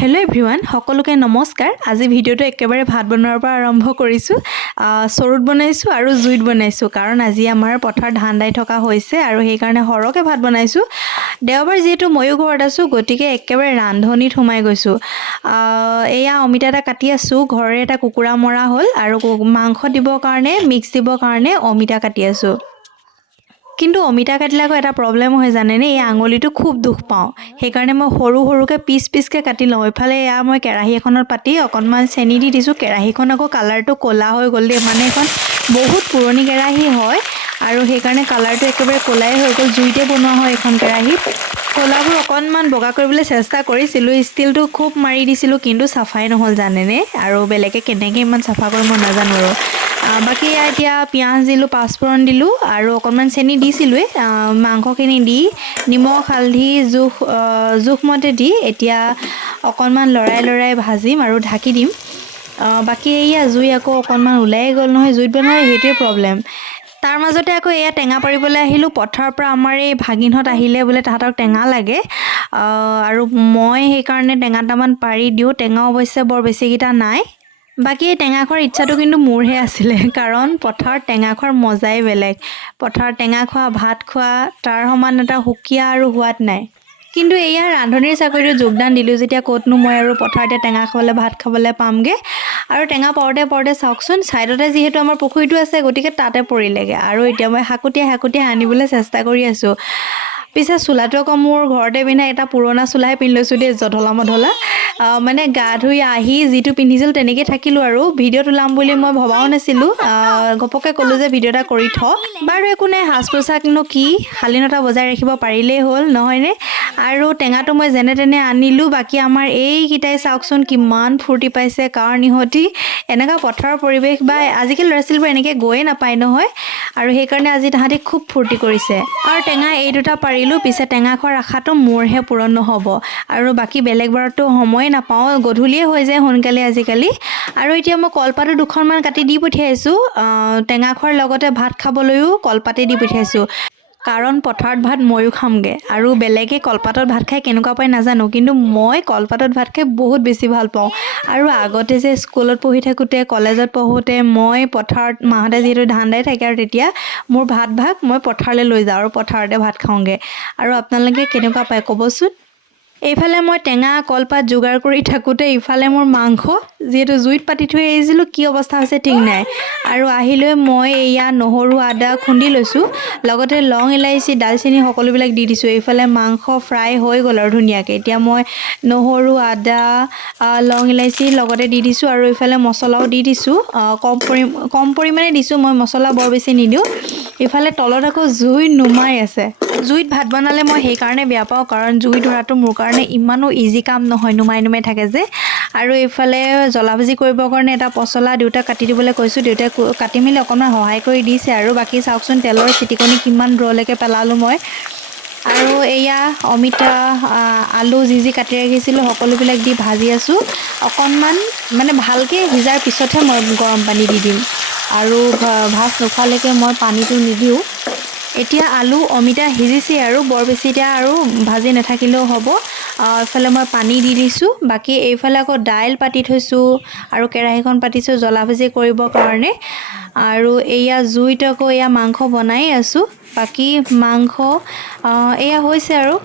Hello' everyone সকলোকে নমস্কাৰ। আজি ভিডিঅ'টো একেবাৰে ভাত বনোৱাৰ পৰা আৰম্ভ কৰিছোঁ। চৰুত বনাইছোঁ আৰু জুইত বনাইছোঁ কাৰণ আজি আমাৰ পথাৰ ধান দাই থকা হৈছে আৰু সেইকাৰণে সৰহকৈ ভাত বনাইছোঁ। দেওবাৰ যিহেতু ময়ো ঘৰত আছোঁ, গতিকে একেবাৰে ৰান্ধনিত সোমাই গৈছোঁ। এয়া অমিতা এটা কাটি আছোঁ। ঘৰৰে এটা কুকুৰা মৰা হ'ল আৰু মাংস দিবৰ কাৰণে মিক্স দিবৰ কাৰণে অমিতা কাটি আছোঁ। কিন্তু অমিতা কাটিলে আকৌ এটা প্ৰব্লেম হয় জানেনে, এই আঙুলিটো খুব দুখ পাওঁ। সেইকাৰণে মই সৰু সৰুকৈ পিচকৈ কাটি লওঁ। ইফালে এয়া মই কেৰাহী এখনত পাতি অকণমান চেনি দি দিছোঁ। কেৰাহীখন আকৌ কালাৰটো ক'লা হৈ গ'ল দেই, মানে এখন বহুত পুৰণি কেৰাহী হয় আৰু সেইকাৰণে কালাৰটো একেবাৰে ক'লাই হৈ গ'ল। জুইতে বনোৱা হয় এখন কেৰাহীত। ক'লাবোৰ অকণমান বগা কৰিবলৈ চেষ্টা কৰিছিলোঁ, ষ্টিলটো খুব মাৰি দিছিলোঁ, কিন্তু চাফাই নহ'ল জানেনে। আৰু বেলেগে কেনেকৈ ইমান চাফা কৰে মই নাজানো আৰু। বাকী এতিয়া পিঁয়াজ দিলোঁ, পাঁচফোৰণ দিলোঁ আৰু অকণমান চেনি দিছিলোঁৱেই। মাংসখিনি দি নিমখ হালধি জোখমতে দি এতিয়া অকণমান লৰাই ভাজিম আৰু ঢাকি দিম। বাকী এয়া জুই আকৌ অকণমান ওলাই গ'ল নহয়, জুইত বনালে সেইটোৱে প্ৰব্লেম। তাৰ মাজতে আকৌ এয়া টেঙা পাৰিবলৈ আহিলোঁ। পথাৰৰ পৰা আমাৰ এই ভাগিনহঁত আহিলে বোলে তাহাঁতক টেঙা লাগে আৰু মই সেইকাৰণে টেঙাটামান পাৰি দিওঁ। টেঙা অৱশ্যে বৰ বেছিকেইটা নাই। বাকী এই টেঙা খোৱাৰ ইচ্ছাটো কিন্তু মোৰহে আছিলে, কাৰণ পথাৰত টেঙা খোৱাৰ মজাই বেলেগ। পথাৰত টেঙা খোৱা, ভাত খোৱা, তাৰ সমান এটা সুকীয়া আৰু সোৱাদ নাই। কিন্তু এয়া ৰান্ধনিৰ চাকৰিটো যোগদান দিলোঁ যেতিয়া ক'তনো মই আৰু পথাৰতে টেঙা খাবলৈ ভাত খাবলৈ পামগৈ। আৰু টেঙা পৰতে চাওকচোন, ছাইডতে যিহেতু আমাৰ পুখুৰীটো আছে, গতিকে তাতে পৰিলেগৈ। আৰু এতিয়া মই হাকুটিয়াই আনিবলৈ চেষ্টা কৰি আছোঁ। পিছে চোলাটো আকৌ মোৰ ঘৰতে পিন্ধা এটা পুৰণা চোলাহে পিন্ধি লৈছোঁ দেই, জধলা মধলা। মানে গা ধুই আহি যিটো পিন্ধিছিলোঁ তেনেকৈ থাকিলোঁ আৰু। ভিডিঅ'ত ওলাম বুলি মই ভবাও নাছিলোঁ। ঘপককৈ ক'লোঁ যে ভিডিঅ' এটা কৰি থ। বাৰু একো নাই, সাজ পোছাকনো কি, শালীনতা বজাই ৰাখিব পাৰিলেই হ'ল নহয়নে। আৰু টেঙাটো মই যেনে তেনে আনিলোঁ। বাকী আমাৰ এইকেইটাই চাওকচোন কিমান ফূৰ্তি পাইছে, কাৰণ ইহঁতি এনেকুৱা পথাৰৰ পৰিৱেশ বা আজিকালি ল'ৰা ছোৱালীবোৰ এনেকৈ গৈয়ে নাপায় নহয়, আৰু সেইকাৰণে আজি তাহাঁতি খুব ফূৰ্তি কৰিছে। আৰু টেঙা এই দুটা পাৰিলোঁ, পিছে টেঙা খোৱাৰ আশাটো মোৰহে পূৰণ নহ'ব। আৰু বাকী বেলেগ বাৰততো সময়ে নাপাওঁ, গধূলিয়ে হৈ যায় সোনকালে আজিকালি। আৰু এতিয়া মই কলপাতো দুখনমান কাটি দি পঠিয়াইছোঁ। টেঙা খোৱাৰ লগতে ভাত খাবলৈও কলপাতে দি পঠিয়াইছোঁ, কাৰণ পথাৰত ভাত ময়ো খামগৈ। আৰু বেলেগে কলপাতত ভাত খাই কেনেকুৱা পায় নাজানো, কিন্তু মই কলপাতত ভাত খাই বহুত বেছি ভাল পাওঁ। আৰু আগতে যে স্কুলত পঢ়ি থাকোঁতে, কলেজত পঢ়োঁতে মই পথাৰত মাহঁতে যিহেতু ধান দাই থাকে, আৰু তেতিয়া মোৰ ভাগ মই পথাৰলৈ লৈ যাওঁ আৰু পথাৰতে ভাত খাওঁগৈ। আৰু আপোনালোকে কেনেকুৱা পায় ক'বচোন। এইফালে মই টেঙা কলপাত যোগাৰ কৰি থাকোঁতে ইফালে মোৰ মাংস যিহেতু জুইত পাতি থৈ আহিছিলোঁ, কি অৱস্থা হৈছে ঠিক নাই। আৰু আহি লৈ মই এয়া নহৰু আদা খুন্দি লৈছোঁ, লগতে লং ইলাচি ডালচেনি সকলোবিলাক দি দিছোঁ। এইফালে মাংস ফ্ৰাই হৈ গ'ল আৰু ধুনীয়াকৈ। এতিয়া মই নহৰু আদা লং ইলাচি লগতে দি দিছোঁ আৰু এইফালে মছলাও দি দিছোঁ। কম পৰিমাণে দিছোঁ, মই মছলা বৰ বেছি নিদিওঁ। ইফালে তলত আকৌ জুই নুমাই আছে। জুইত ভাত বনালে মই সেইকাৰণে বেয়া পাওঁ, কাৰণ জুই ধৰাটো মোৰ কাৰণে ইমানো ইজি কাম নহয়, নুমাই থাকে যে। আৰু এইফালে জ্বলা ভাজি কৰিবৰ কাৰণে এটা পচলা দেউতাক কাটি দিবলৈ কৈছোঁ। দেউতাই কাটি মেলি অকণমান সহায় কৰি দিছে। আৰু বাকী চাওকচোন তেলৰ চিটিকনি কিমান দূৰলৈকে পেলালোঁ মই। আৰু এয়া অমিতা আলু যি কাটি ৰাখিছিলোঁ সকলোবিলাক দি ভাজি আছোঁ। অকণমান মানে ভালকৈ সিজাৰ পিছতহে মই গৰম পানী দি দিম, আৰু ভাজ নোখোৱালৈকে মই পানীটো নিদিওঁ। এতিয়া আলু অমিতা সিজিছে আৰু বৰ বেছি এতিয়া আৰু ভাজি নাথাকিলেও হ'ব। এইফালে মই পানী দি দিছোঁ। বাকী এইফালে আকৌ দাইল পাতি থৈছোঁ আৰু কেৰাহীখন পাতিছোঁ জ্বলা ভাজি কৰিবৰ কাৰণে। আৰু এয়া জুইত আকৌ এয়া মাংস বনাই আছোঁ। বাকী মাংস এয়া হৈছে আৰু।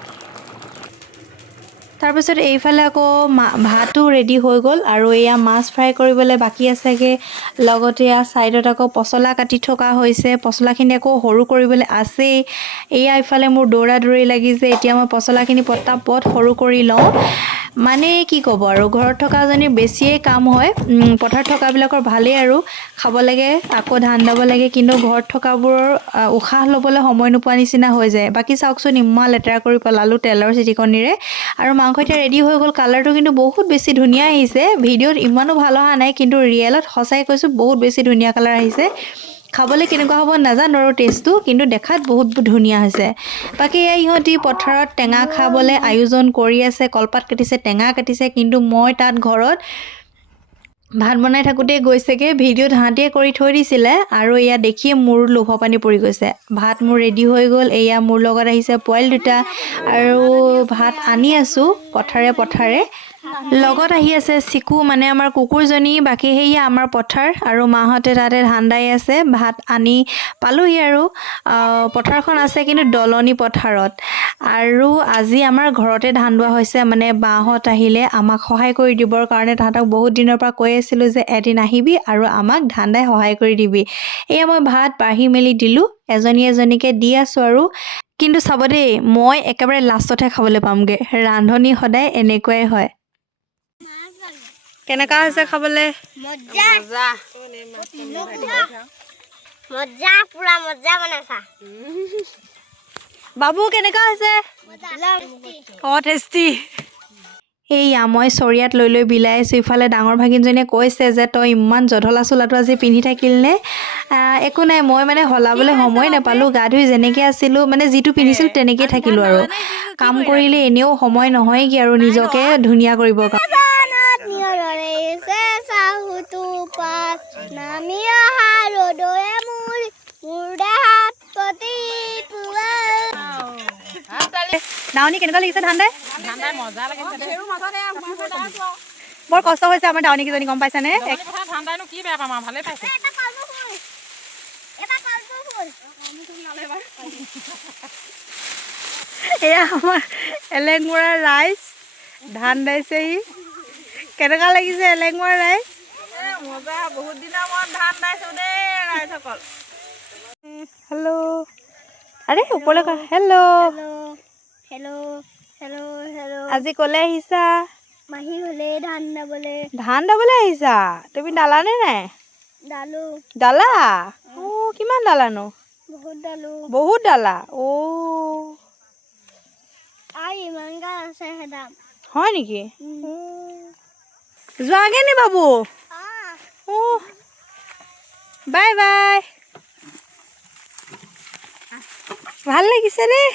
তাৰপিছত এইফালে আকৌ ভাতো ৰেডি হৈ গ'ল, আৰু এয়া মাছ ফ্ৰাই কৰিবলৈ বাকী আছেগৈ। লগতে এয়া ছাইডত আকৌ পচলা কাটি থকা হৈছে, পচলাখিনি আকৌ সৰু কৰিবলৈ আছেই। এয়া ইফালে মোৰ দৌৰি লাগিছে। এতিয়া মই পচলাখিনি পটাপট সৰু কৰি লওঁ। মানে কি ক'ব আৰু, ঘৰত থকাজনী বেছিয়ে কাম হয়। পথাৰত থকাবিলাকৰ ভালেই আৰু খাব লাগে, আকৌ ধান দাব লাগে, কিন্তু ঘৰত থকাবোৰৰ উশাহ ল'বলৈ সময় নোপোৱা নিচিনা হৈ যায়। বাকী চাওকচোন ইমান লেতেৰা কৰি পেলালোঁ তেলৰ চিটিকনিৰে। আৰু মাংস এতিয়া ৰেডি হৈ গ'ল। কালাৰটো কিন্তু বহুত বেছি ধুনীয়া আহিছে। ভিডিঅ'ত ইমানো ভাল অহা নাই, কিন্তু ৰিয়েলত সঁচাই কৈছোঁ বহুত বেছি ধুনীয়া কালাৰ আহিছে। খাবলৈ কেনেকুৱা হ'ব নাজানো আৰু টেষ্টটো, কিন্তু দেখাত বহুত ধুনীয়া হৈছে। বাকী ইহঁতি পথাৰত টেঙা খাবলৈ আয়োজন কৰি আছে, কলপাত কাটিছে, টেঙা কাটিছে, কিন্তু মই তাত ঘৰত ভাত বনাই থাকোঁতেই গৈছেগৈ। ভিডিঅ' তাহাঁতিয়ে কৰি থৈ দিছিলে, আৰু এয়া দেখিয়ে মোৰ লোভৰ পানী পৰি গৈছে। ভাত মোৰ ৰেডি হৈ গ'ল। এয়া মোৰ লগত আহিছে পোৱালি দুটা, আৰু ভাত আনি আছোঁ পথাৰে। লগত আহি আছে চিকু মানে আমাৰ কুকুৰজনী বাকী সেয়া আমাৰ পথাৰ আৰু মাহঁতে তাতে ধান দাই আছে ভাত আনি পালোহি আৰু পথাৰখন আছে কিন্তু দলনি পথাৰত আৰু আজি আমাৰ ঘৰতে ধান দোৱা হৈছে মানে বাহঁত আহিলে আমাক সহায় কৰি দিবৰ কাৰণে তাহাঁতক বহুত দিনৰ পৰা কৈ আছিলোঁ যে এদিন আহিবি আৰু আমাক ধান দাই সহায় কৰি দিবি এয়া মই ভাত বাঢ়ি মেলি দিলোঁ এজনীকে দি আছোঁ আৰু কিন্তু চাব দেই মই একেবাৰে লাষ্টতহে খাবলৈ পামগৈ ৰান্ধনি সদায় এনেকুৱাই হয় কেনেকুৱা হৈছে খাবলৈ মজা পুৰা মজা বনাইছা বাবু কেনেকুৱা হৈছে টেষ্টি এইয়া মই চৰিয়াত লৈ বিলাই আছোঁ ইফালে ডাঙৰ ভাগিনজনীয়ে কৈছে যে তই ইমান জধলা চোলাটো আজি পিন্ধি থাকিলনে একো নাই মই মানে সলাবলৈ সময় নাপালোঁ গা ধুই যেনেকৈ আছিলোঁ মানে যিটো পিন্ধিছিলোঁ তেনেকৈয়ে থাকিলোঁ আৰু কাম কৰিলে এনেও সময় নহয়গৈ আৰু নিজকে ধুনীয়া কৰিবৰ কাৰণে দাৱনী কেনেকুৱা লাগিছে ধান দাই বৰ কষ্ট হৈছে আমাৰ দাৱনী কেইজনী গম পাইছানে এয়া আমাৰ এলেংমৰাৰ ৰাইজ ধান দাইছেহি কেনেকুৱা লাগিছে এলেংমৰাৰ ৰাইজ মজা বহুত দিনৰ মূৰত ধান দাইছোঁ দেই ৰাইজসকল হেল্ল' আৰে ওপৰলৈ হেল্ল' আজি ক'লে আহিছা মাহী হ'লে ধান দাবলৈ আহিছা তুমি দালানে নাই দালা কিমান দালানো বহুত দালা ইমান গাল আছে হয় নেকি যোৱাগে নি বাবু বাই বাই ভাল লাগিছে দেই